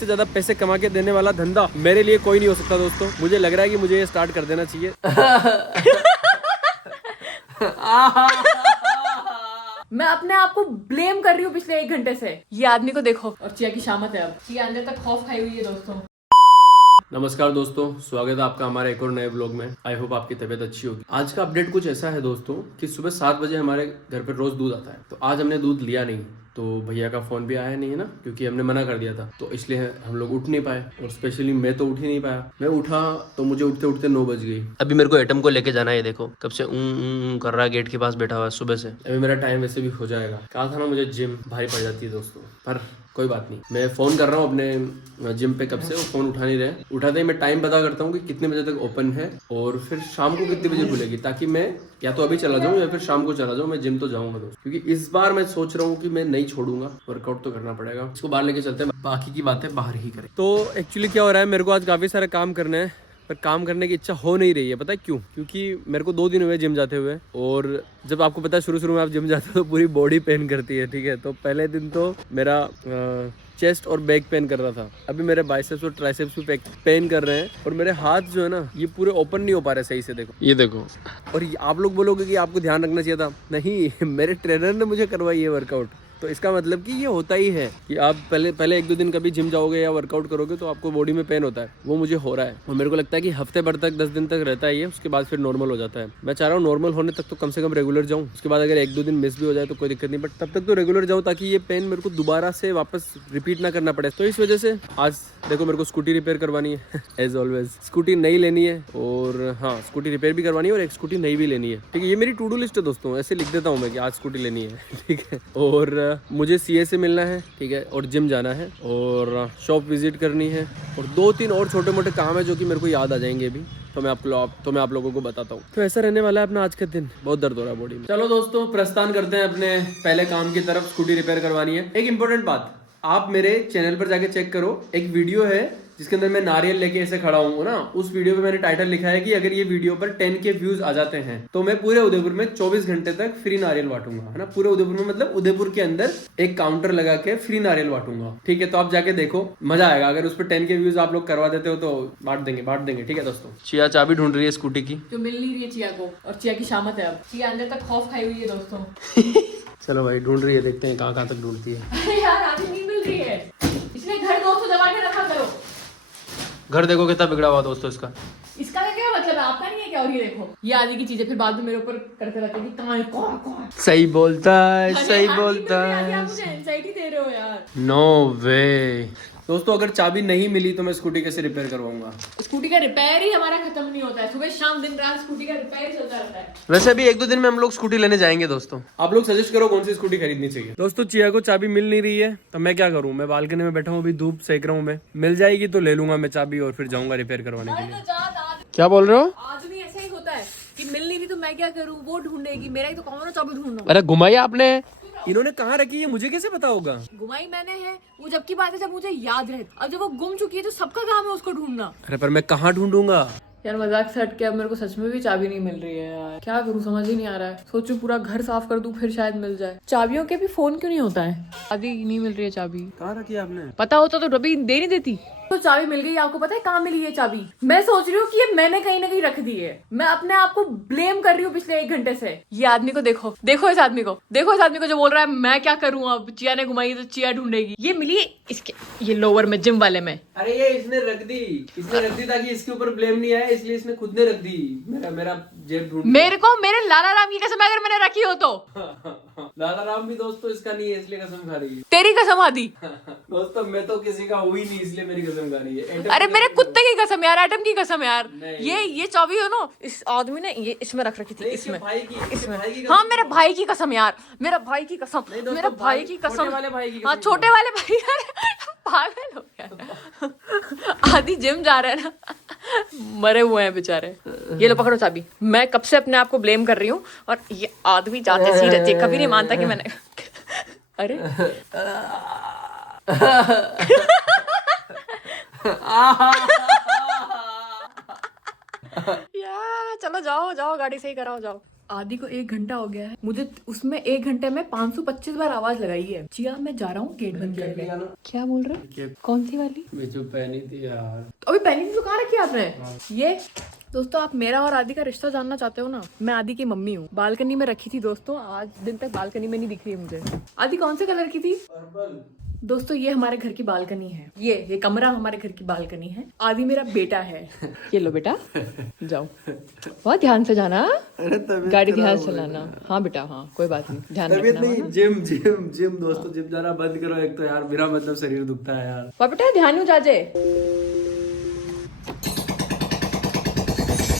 से ज्यादा पैसे कमा के देने वाला धंधा मेरे लिए कोई नहीं हो सकता दोस्तों। मुझे लग रहा है कि मुझे ये स्टार्ट कर देना चाहिए। मैं अपने आप को ब्लेम कर रही हूँ पिछले 1 घंटे से। ये आदमी को देखो। और चिया की शामत है। अब चिया अंदर तक खौफ खाई हुई है दोस्तों। नमस्कार दोस्तों, स्वागत है आपका हमारे एक और नए ब्लॉग में। आई होप आपकी तबीयत अच्छी होगी। आज का अपडेट कुछ ऐसा है दोस्तों कि सुबह 7 बजे हमारे घर पर रोज दूध आता है, तो आज हमने दूध लिया नहीं। तो भैया का फोन भी आया नहीं है ना, क्योंकि हमने मना कर दिया था, तो इसलिए हम लोग उठ नहीं पाए। और स्पेशली मैं तो उठ ही नहीं पाया। मैं उठा तो मुझे उठते उठते 9 बज गई। अभी मेरे को एटम को लेके जाना है, देखो कब से कर रहा है, गेट के पास बैठा हुआ है सुबह से। अभी मेरा टाइम वैसे भी हो जाएगा। कहा था ना मुझे जिम भारी पड़ जाती है दोस्तों, पर कोई बात नहीं। मैं फोन कर रहा हूँ अपने जिम पे, कब से वो फोन उठा नहीं रहे। उठाते ही मैं टाइम पता करता हूँ कि कितने बजे तक ओपन है और फिर शाम को कितने बजे खुलेगी, ताकि मैं या तो अभी चला जाऊँ या फिर शाम को चला जाऊँ। मैं जिम तो जाऊंगा दोस्त, क्योंकि इस बार मैं सोच रहा हूँ कि मैं नहीं छोड़ूंगा, वर्कआउट तो करना पड़ेगा। इसको बाहर लेके चलते हैं, बाकी की बातें बाहर ही करें। तो एक्चुअली क्या हो रहा है, मेरे को आज काफी सारे काम करने हैं, पर काम करने की इच्छा हो नहीं रही है। पता है क्यों? क्योंकि मेरे को 2 दिन हुए जिम जाते हुए, और जब आपको पता है शुरू में आप जिम जाते हो तो पूरी बॉडी पेन करती है, ठीक है। तो पहले दिन तो मेरा चेस्ट और बैक पेन कर रहा था। अभी मेरे बाइसेप्स और ट्राइसेप्स भी पेन कर रहे हैं, और मेरे हाथ जो है ना, ये पूरे ओपन नहीं हो पा रहे सही से। देखो, ये देखो। और आप लोग बोलोगे कि आपको ध्यान रखना चाहिए था। नहीं, मेरे ट्रेनर ने मुझे करवाई है वर्कआउट। तो इसका मतलब कि ये होता ही है कि आप पहले 1-2 दिन कभी जिम जाओगे या वर्कआउट करोगे तो आपको बॉडी में पेन होता है। वो मुझे हो रहा है, और मेरे को लगता है कि हफ्ते भर तक 10 दिन तक रहता है ये, उसके बाद फिर नॉर्मल हो जाता है। मैं चाह रहा हूँ नॉर्मल होने तक तो कम से कम रेगुलर जाऊँ। उसके बाद अगर 1-2 दिन मिस भी हो जाए तो कोई दिक्कत नहीं, बट तब तक तो रेगुलर जाऊँ, ताकि ये पेन मेरे को दोबारा से वापस रिपीट ना करना पड़े। तो इस वजह से आज देखो मेरे को स्कूटी रिपेयर करवानी है। एज ऑलवेज स्कूटी नई लेनी है, और हाँ, स्कूटी रिपेयर भी करवानी है और एक स्कूटी नई भी लेनी है, ठीक है। ये मेरी टू डू लिस्ट है दोस्तों, ऐसे लिख देता हूँ मैं कि आज स्कूटी लेनी है, ठीक है। और मुझे सीए से मिलना है, ठीक है, और जिम जाना है, और शॉप विजिट करनी है, और 2-3 और छोटे मोटे काम है जो कि मेरे को याद आ जाएंगे अभी। तो मैं आप लोगों को बताता हूँ। तो ऐसा रहने वाला है अपना आज का दिन। बहुत दर्द हो रहा है बॉडी में। चलो दोस्तों, प्रस्थान करते हैं अपने पहले काम की तरफ। स्कूटी रिपेयर करवानी है। एक इंपॉर्टेंट बात, आप मेरे चैनल पर जाके चेक करो, एक वीडियो है जिसके अंदर मैं नारियल लेके ऐसे खड़ा हूँ ना। उस वीडियो पे मैंने टाइटल लिखा है कि अगर ये वीडियो पर 10K व्यूज आ जाते हैं तो मैं पूरे उदयपुर में 24 घंटे तक फ्री नारियल बांटूंगा, है ना। पूरे उदयपुर में, मतलब उदयपुर के अंदर एक काउंटर लगा के फ्री नारियल बांटूंगा, ठीक है। तो आप जाके देखो, मजा आएगा। अगर उस पर 10K व्यूज आप लोग करवा देते हो तो बांट देंगे, ठीक है दोस्तों। चिया चाबी ढूंढ रही है स्कूटी की, जो मिल नहीं रही है चिया को, और चिया की शामत है। अब चिया अंदर तक खौफ खाई हुई है दोस्तों। चलो भाई, ढूंढ रही है, देखते हैं कहाँ तक ढूंढती है। अरे यार, आदमी नहीं मिल रही है, इसलिए घर दोस्तों दबा के रखा करो। घर देखो कितना बिगड़ा हुआ दोस्तों इसका। इसका क्या मतलब है? आपका नहीं है क्या? और ये देखो, ये आदि की चीजें फिर बाद में मेरे ऊपर करते रहते हैं कि कहाँ है, कौन। सही बोलता है, अरे सही आदि बोलता मिल रही है, है। आप मुझे एंजाइटी दे रहे हो यार। नो वे दोस्तों, अगर चाबी नहीं मिली तो मैं स्कूटी कैसे रिपेयर करवाऊंगा? स्कूटी का रिपेयर ही हमारा खत्म नहीं होता है। सुबह शाम दिन रात स्कूटी का रिपेयर चलता रहता है। वैसे भी 1-2 दिन में हम लोग स्कूटी लेने जाएंगे दोस्तों। आप लोग सजेस्ट करो कौन सी स्कूटी खरीदनी चाहिए। दोस्तों, चिया को चाबी मिल नहीं रही है, तो मैं क्या करूं? मैं बालकनी में बैठा हूं, अभी धूप सेक रहा हूं। मैं मिल जाएगी तो ले लूंगा मैं चाबी, और फिर जाऊंगा रिपेयर करवाने के लिए। क्या बोल रहे हो? आदमी ऐसा ही होता है कि मिल नहीं रही तो मैं क्या करूं, वो ढूंढेगी, मेरा ही तो काम है ना चाबी ढूंढना। अरे घुमाई आपने, इन्होंने कहाँ रखी है मुझे कैसे पता होगा? घुमाई मैंने है, वो जब की बात है जब मुझे याद रहे। अब जब वो गुम चुकी है तो सबका काम है उसको ढूंढना। अरे पर मैं कहाँ ढूंढूंगा यार मजाक से हट के अब मेरे को सच में भी चाबी नहीं मिल रही है यार। क्या करूं समझ ही नहीं आ रहा है। सोचू पूरा घर साफ कर दूं फिर शायद मिल जाए। चाबियों के भी फोन क्यों नहीं होता है? आदि नहीं मिल रही है चाबी। कहाँ रखी है आपने? पता होता तो रबी दे नहीं देती। तो चाबी मिल गई। आपको पता है कहाँ मिली है चाबी? मैं सोच रही हूँ कि ये मैंने कहीं ना कहीं रख दी है। मैं अपने आप को ब्लेम कर रही हूँ पिछले 1 घंटे से। ये आदमी को देखो, देखो इस आदमी को जो बोल रहा है मैं क्या करूँ, अब चिया ने घुमाई तो चिया ढूंढेगी। ये मिली इसके ये लोअर में, जिम वाले में। अरे ये इसने रख दी ताकि इसके ऊपर ब्लेम नहीं आए, इसलिए इसने खुद ने रख दी। मेरा जेब ढूंढ मेरे लाला राम की कसम अगर मैंने रखी हो तो। लाला राम भी दोस्तों इसका नहीं है, इसलिए कसम खा रही है। तेरी कसम आदि। दोस्तों, मैं तो किसी का हुई नहीं, इसलिए मेरी कसम खा रही है। अरे मेरे कुत्ते की कसम यार, एटम की कसम यार। ये चाबी हो ना, इस आदमी ने ये इसमें रख रखी थी, इसमें हाँ मेरे भाई की कसम यार, मेरा भाई की कसम, मेरा भाई की कसम। हाँ छोटे वाले भाई यार, पागल हो गया। आदि जिम जा रहे हैं ना, मरे हुए हैं बेचारे। ये लो पकड़ो चाबी। मैं कब से अपने आप को ब्लेम कर रही हूँ, और ये आदमी जाते सी रहती है, कभी नहीं मानता कि मैंने अरे यार चलो जाओ गाड़ी सही कराओ, जाओ। आदि को 1 घंटा हो गया है, मुझे उसमें 1 घंटे में 525 बार आवाज लगाई है। जिया मैं जा रहा हूँ गेट बंद करके। क्या बोल रहे हो? कौन सी वाली जो पहनी थी यार, अभी पहली थी तो कहाँ रखी आपने? ये दोस्तों, आप मेरा और आदि का रिश्ता जानना चाहते हो ना, मैं आदि की मम्मी हूँ। बालकनी में रखी थी दोस्तों, आज दिन तक बालकनी में नहीं दिख रही है मुझे। आदि कौन से कलर की थी? पर्पल। दोस्तों ये हमारे घर की बालकनी है, ये कमरा हमारे घर की बालकनी है। आदि मेरा बेटा है। ये लो बेटा, जाओ, बहुत ध्यान से जाना, गाड़ी ध्यान से चलाना। हाँ बेटा, हाँ कोई बात नहीं, ध्यान रखना। नहीं, जिम दोस्तों, जिम जाना बंद करो। एक तो यार मेरा मतलब शरीर दुखता है यार। वाह बेटा, ध्यान नहीं जाजे।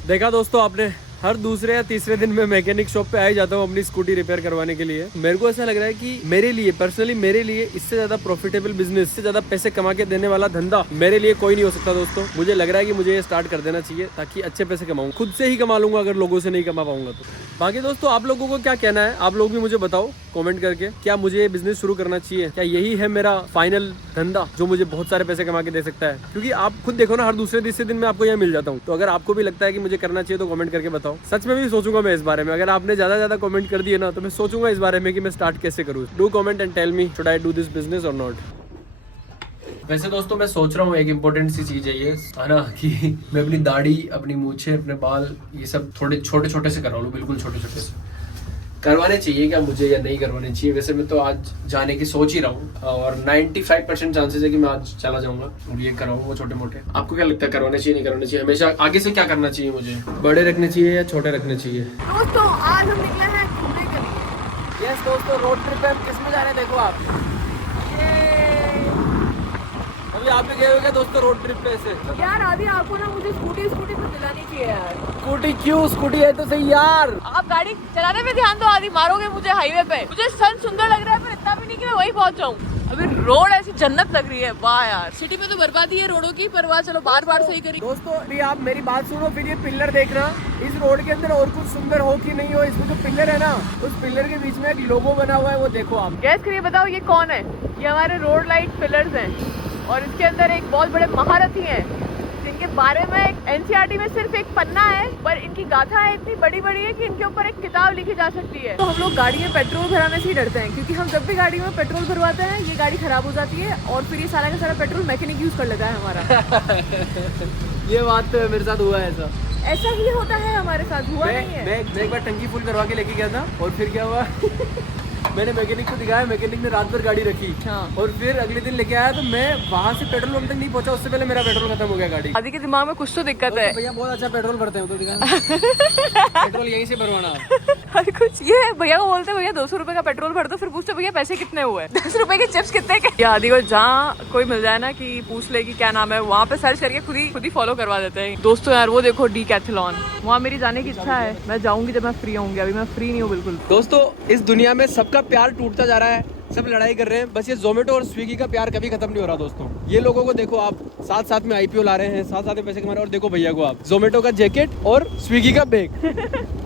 देखा दोस्तों आपने, हर दूसरे या तीसरे दिन में मैकेनिक शॉप पे आ ही जाता हूँ अपनी स्कूटी रिपेयर करवाने के लिए। मेरे को ऐसा लग रहा है कि मेरे लिए पर्सनली, मेरे लिए इससे ज्यादा प्रॉफिटेबल बिजनेस, इससे ज्यादा पैसे कमा के देने वाला धंधा मेरे लिए कोई नहीं हो सकता दोस्तों। मुझे लग रहा है कि मुझे ये स्टार्ट कर देना चाहिए ताकि अच्छे पैसे कमाऊं। खुद से ही कमा लूंगा अगर लोगों से नहीं कमा पाऊंगा तो। बाकी दोस्तों आप लोगों को क्या कहना है, आप लोग भी मुझे बताओ कमेंट करके, क्या मुझे ये बिजनेस शुरू करना चाहिए? क्या यही है मेरा फाइनल धंधा जो मुझे बहुत सारे पैसे कमा के दे सकता है? क्योंकि आप खुद देखो ना, हर दूसरे तीसरे दिन में आपको यहाँ मिल जाता हूँ। तो अगर आपको भी लगता है कि मुझे करना चाहिए तो कमेंट करके बताओ। सच में भी सोचूंगा मैं इस बारे में। अगर आपने ज्यादा कमेंट कर दिए ना तो मैं सोचूंगा इस बारे में कि मैं स्टार्ट कैसे करूँ। Do comment and tell me, should I do this business और नॉट। वैसे दोस्तों मैं सोच रहा हूँ एक इम्पोर्टेंट सी चीज है ये, है ना, कि मैं अपनी दाढ़ी, अपनी मूछें, अपने बाल, ये सब थोड़े छोटे छोटे से करवा लूँ, बिल्कुल छोटे छोटे से। करवाने चाहिए क्या मुझे या नहीं करवाने चाहिए? वैसे मैं तो आज जाने की सोच ही रहा हूँ और 95% चांसेस है कि मैं आज चला जाऊंगा और ये कराऊंगा वो छोटे मोटे। आपको क्या लगता है, करवाने चाहिए नहीं करवाने चाहिए? हमेशा आगे से क्या करना चाहिए मुझे? बड़े रखने चाहिए या छोटे रखने चाहिए? दोस्तों आज हम निकले हैं घूमने के लिए। यस दोस्तों, रोड ट्रिप पे किस में जा रहे हैं देखो आप। अभी आप भी गए हो क्या दोस्तों रोड ट्रिप पे? ऐसे यार आदि आपको ना मुझे स्कूटी पर दिलानी चाहिए यार। स्कूटी क्यों? स्कूटी है तो सही यार। आप गाड़ी चलाने में ध्यान दो आदि, मारोगे मुझे हाईवे पे। मुझे सन सुंदर लग रहा है पर इतना भी नहीं कि मैं वहीं पहुंच जाऊं। अभी रोड ऐसी जन्नत लग रही है। वाह यार, सिटी में तो बर्बादी है रोडों की, पर वाह चलो बार बार सही करी। दोस्तों अभी आप मेरी बात सुनो, फिर ये पिलर देखना। इस रोड के अंदर और कुछ सुंदर हो कि नहीं हो, इसमें जो पिलर है ना, उस पिलर के बीच में एक लोगो बना हुआ है, वो देखो आप। गैस करिए, बताओ ये कौन है? ये हमारे रोड लाइट पिलर्स हैं और इसके अंदर एक बहुत बड़े महारथी हैं जिनके बारे में एनसीईआरटी में सिर्फ एक पन्ना है, पर इनकी गाथा है इतनी बड़ी बड़ी है कि इनके ऊपर एक किताब लिखी जा सकती है। तो हम लोग गाड़ी में पेट्रोल भराने से ही डरते हैं, क्योंकि हम जब भी गाड़ी में पेट्रोल भरवाते हैं ये गाड़ी खराब हो जाती है और फिर ये सारा का सारा पेट्रोल मैकेनिक यूज कर लेता है हमारा। ये बात तो मेरे साथ हुआ है, ऐसा ही होता है हमारे साथ। हुआ नहीं है? मैं एक बार टंकी फुल करवा के लेके गया था और फिर क्या हुआ मैंने मैकेनिक को दिखाया, मैकेनिक ने रात भर गाड़ी रखी। हाँ। और फिर अगले दिन लेके आया तो मैं वहाँ से पेट्रोल पंप तक नहीं पहुंचा, उससे पहले मेरा पेट्रोल खत्म हो गया गाड़ी। आदि के दिमाग में कुछ तो दिक्कत है। भैया बहुत अच्छा पेट्रोल भरते हैं तो पेट्रोल यहीं से भरवाना। अरे कुछ ये भैया को बोलते, भैया 200 रुपए का पेट्रोल भर दो, फिर पूछते भैया पैसे कितने हुए? 10 रुपए के चिप्स कितने के? आदि को जहाँ कोई मिल जाए ना कि पूछ ले कि क्या नाम है, वहाँ पे सर्च करके खुद ही फॉलो करवा देते हैं। दोस्तों यार वो देखो डीकैथलॉन, वहाँ मेरी जाने की इच्छा है। मैं जाऊंगी जब मैं फ्री होंगी, अभी मैं फ्री नहीं हूँ बिल्कुल। दोस्तों इस दुनिया में सबका प्यार टूटता जा रहा है, सब लड़ाई कर रहे हैं, बस ये जोमेटो और स्विगी का प्यार कभी खत्म नहीं हो रहा दोस्तों। ये लोगों को देखो आप, साथ साथ में आईपीओ ला रहे हैं, साथ साथ में पैसे कमा रहे हैं। और देखो भैया को आप, जोमेटो का जैकेट और स्विगी का बैग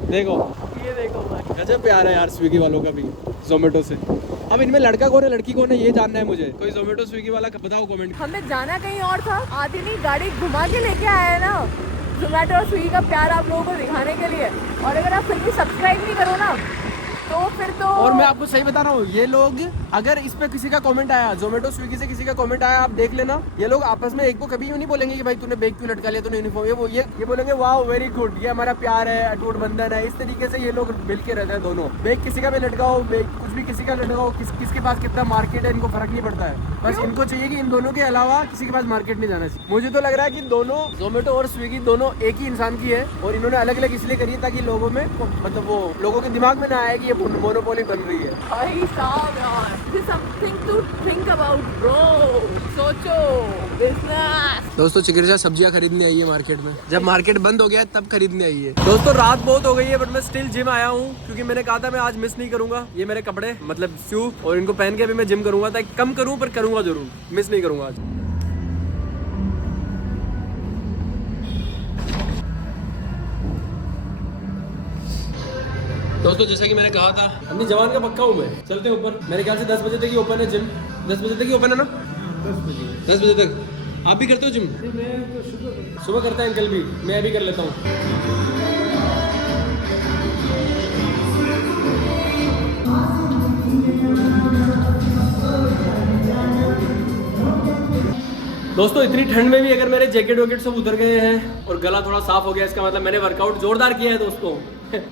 देखो, ये देखो गजब प्यार है यार स्विगी वालों का भी जोमेटो से। अब इनमें लड़का कौन है लड़की कौन है ये जानना है मुझे। कोई जोमेटो स्विगी वाला बताओ कमेंट। हमें जाना कहीं और था, आदि नहीं गाड़ी घुमा के लेके आया है ना जोमेटो और स्विगी का प्यार आप लोगों को दिखाने के लिए। और अगर आप फिर भी सब्सक्राइब नहीं करो ना तो फिर तो। और मैं आपको सही बता रहा हूँ, ये लोग अगर इस पे किसी का कमेंट आया, जोमेटो स्विगी से किसी का कमेंट आया, आप देख लेना, ये लोग आपस में एक को कभी यूँ नहीं बोलेंगे कि भाई तूने बैग क्यों लटका लिया, तूने यूनिफॉर्म, ये बोलेंगे वाह वेरी गुड, ये हमारा प्यार है, अटूट बंधन है। इस तरीके से ये लोग मिल के रहते हैं दोनों। बैग किसी का भी लटकाओ, बैग कुछ भी किसी का लटकाओ, किसके पास कितना मार्केट है इनको फर्क नहीं पड़ता है। बस इनको चाहिए कि इन दोनों के अलावा किसी के पास मार्केट नहीं जाना चाहिए। मुझे तो लग रहा है कि दोनों जोमेटो और स्विगी दोनों एक ही इंसान की है और इन्होंने अलग अलग इसलिए करी है ताकि लोगों में मतलब वो लोगों के दिमाग में ना आए कि ये मोनोपोली बन रही है। भाई साहब यार, this is something to think about bro। सोचो बिजनेस। दोस्तों चिकित्सा सब्जियां खरीदने आई है मार्केट में, जब मार्केट बंद हो गया तब खरीदने आई है। दोस्तों रात बहुत हो गई है बट मैं स्टिल जिम आया हूँ क्योंकि मैंने कहा था मैं आज मिस नहीं करूंगा। ये मेरे कपड़े मतलब शू और इनको पहन के भी मैं जिम करूंगा, ताकि कम करूँ पर करूंगा जरूर, मिस नहीं करूंगा आज। दोस्तों जैसे कि मैंने कहा था अपनी जवान का पक्का हूँ मैं। चलते हैं ऊपर, मेरे ख्याल से 10 बजे तक ही ओपन है जिम। 10 बजे तक ही ओपन है ना? 10 बजे तक। आप भी करते हो जिम? मैं तो सुबह करता है अंकल भी, मैं भी कर लेता हूँ। दोस्तों इतनी ठंड में भी अगर मेरे जैकेट वैकेट सब उतर गए हैं और गला थोड़ा साफ हो गया, इसका मतलब मैंने वर्कआउट जोरदार किया है दोस्तों।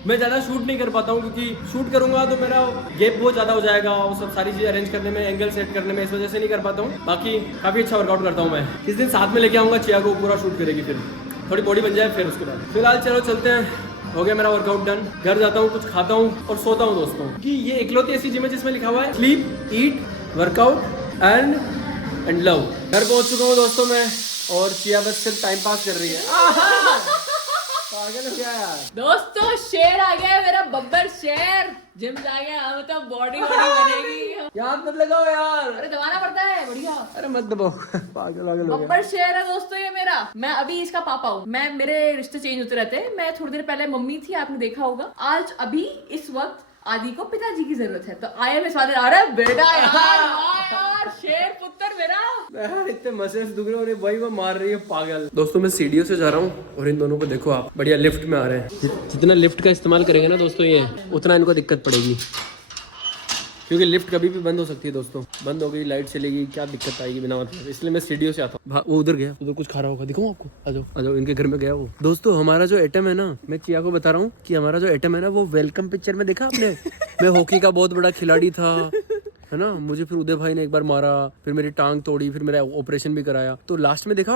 मैं ज़्यादा शूट नहीं कर पाता हूँ क्योंकि शूट करूंगा तो मेरा गैप बहुत ज़्यादा हो जाएगा, वो सब सारी चीज़ें अरेंज करने में, एंगल सेट करने में, इस वजह से नहीं कर पाता हूँ। बाकी काफ़ी अच्छा वर्कआउट करता हूँ मैं। इस दिन साथ में लेके आऊँगा चिया को, पूरा शूट करेगी, फिर थोड़ी बॉडी बन जाए फिर उसके बाद। फिलहाल चलो चलते हैं, हो गया मेरा वर्कआउट डन। घर जाता हूँ, कुछ खाता हूँ और सोता हूँ दोस्तों, कि ये इकलौती ऐसी जिम है जिसमें लिखा हुआ है sleep, eat, workout and love. घर पहुँच चुका हूँ दोस्तों मैं, और चिया बस सिर्फ टाइम पास कर रही है। पागल हो गया यार। दोस्तों शेर आ गया है, मेरा बब्बर शेर जिम जा गया, मतलब बॉडी बनेगी। याद मत लगाओ यार। अरे दबाना पड़ता है, बढ़िया। अरे मत दबाओ। पागल हो गया। बब्बर शेर है दोस्तों ये मेरा। मैं अभी इसका पापा हूँ। मेरे रिश्ते चेंज होते रहते हैं। मैं थोड़ी देर पहले मम्मी थी, आपने देखा होगा। आज अभी इस वक्त आदि को पिताजी की जरूरत है, तो आए में स्वाद आ रहा है बेटा यार, शेर पुत्र मेरा यार। इतने मजे से दुख रहे हो भाई, वो मार रही है पागल। दोस्तों मैं सीढ़ियों से जा रहा हूँ और इन दोनों को देखो आप, बढ़िया लिफ्ट में आ रहे हैं। जितना लिफ्ट का इस्तेमाल करेंगे ना दोस्तों ये, उतना इनको दिक्कत पड़ेगी, क्योंकि लिफ्ट कभी भी बंद हो सकती है दोस्तों। बंद हो गई, लाइट चलेगी, क्या दिक्कत आएगी बिना मतलब, इसलिए मैं सीढ़ियों से आता हूँ। वो उधर गया, उधर कुछ खा रहा होगा, दिखाऊं आपको? आ जाओ, इनके घर में गया वो। दोस्तों हमारा जो एटम है ना, मैं चिया को बता रहा हूँ कि हमारा जो एटम है ना, वो वेलकम पिक्चर में देखा आपने? मैं हॉकी का बहुत बड़ा खिलाड़ी था, है ना। मुझे फिर उदय भाई ने एक बार मारा, फिर मेरी टांग तोड़ी, फिर मेरा ऑपरेशन भी कराया। तो लास्ट में देखा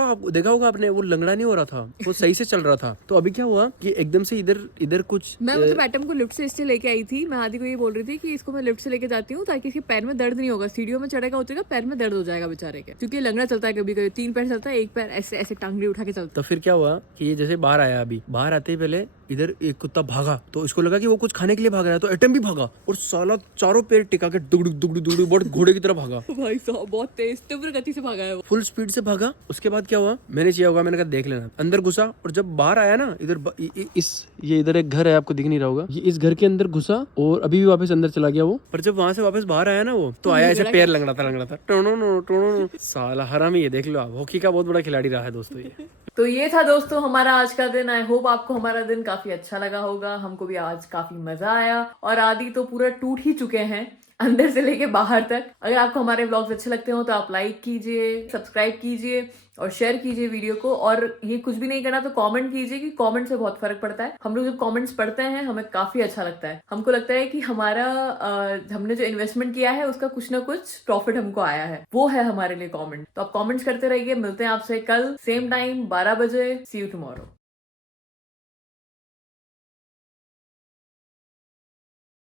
होगा आपने, वो लंगड़ा नहीं हो रहा था, वो सही से चल रहा था। तो अभी क्या हुआ कि एकदम से इधर कुछ, मैं मतलब एटम को लिफ्ट से इसलिए लेके आई थी। मैं आदि को ये बोल रही थी कि इसको मैं लिफ्ट से लेके जाती हूँ ताकि इसके पैर में दर्द नहीं होगा, सीढ़ियों में चढ़ेगा उतरेगा, पैर में दर्द हो जाएगा बेचारे के, क्योंकि लंगड़ा चलता है, कभी कभी 3 पैर चलता है, 1 पैर ऐसे ऐसे टांगड़ी उठा के चलता। तो फिर क्या हुआ कि ये जैसे बाहर आया, अभी बाहर आते ही पहले इधर एक कुत्ता भागा, तो इसको लगा कि वो कुछ खाने के लिए भाग रहा है, तो एटम भी भागा और साला चारों पैर टिका के दुगड़ू दुगड़ू दुगड़ू बहुत घोड़े की तरह भागा। भाई साहब बहुत तेज तीव्र गति से भागा है वो, फुल स्पीड से भागा। उसके बाद क्या हुआ, मैंने चाहिए होगा, मैंने कहा देख लेना। अंदर घुसा और जब बाहर आया ना, ये इधर एक घर है, आपको दिख नहीं रहा होगा, ये इस घर के अंदर घुसा और अभी भी वापस अंदर चला गया वो। पर जब वहां से वापस बाहर आया ना वो, तो आया ऐसे पैर लंगड़ा था टोनो साला हरामी। ये देख लो आप, हॉकी का बहुत बड़ा खिलाड़ी रहा है दोस्तों ये। तो ये था दोस्तों हमारा आज का दिन। आई होप आपको हमारा दिन काफी अच्छा लगा होगा। हमको भी आज काफी मजा आया, और आदि तो पूरा टूट ही चुके हैं अंदर से लेके बाहर तक। अगर आपको हमारे व्लॉग्स अच्छे लगते हो तो आप लाइक कीजिए, सब्सक्राइब कीजिए और शेयर कीजिए वीडियो को। और ये कुछ भी नहीं करना तो कमेंट कीजिए, कि कमेंट से बहुत फर्क पड़ता है। हम लोग जब कमेंट्स पढ़ते हैं हमें काफी अच्छा लगता है। हमको लगता है कि हमारा हमने जो इन्वेस्टमेंट किया है उसका कुछ ना कुछ प्रॉफिट हमको आया है, वो है हमारे लिए कमेंट। तो आप कमेंट्स करते रहिए। मिलते हैं आपसे कल सेम टाइम 12 बजे। सी यू टुमारो।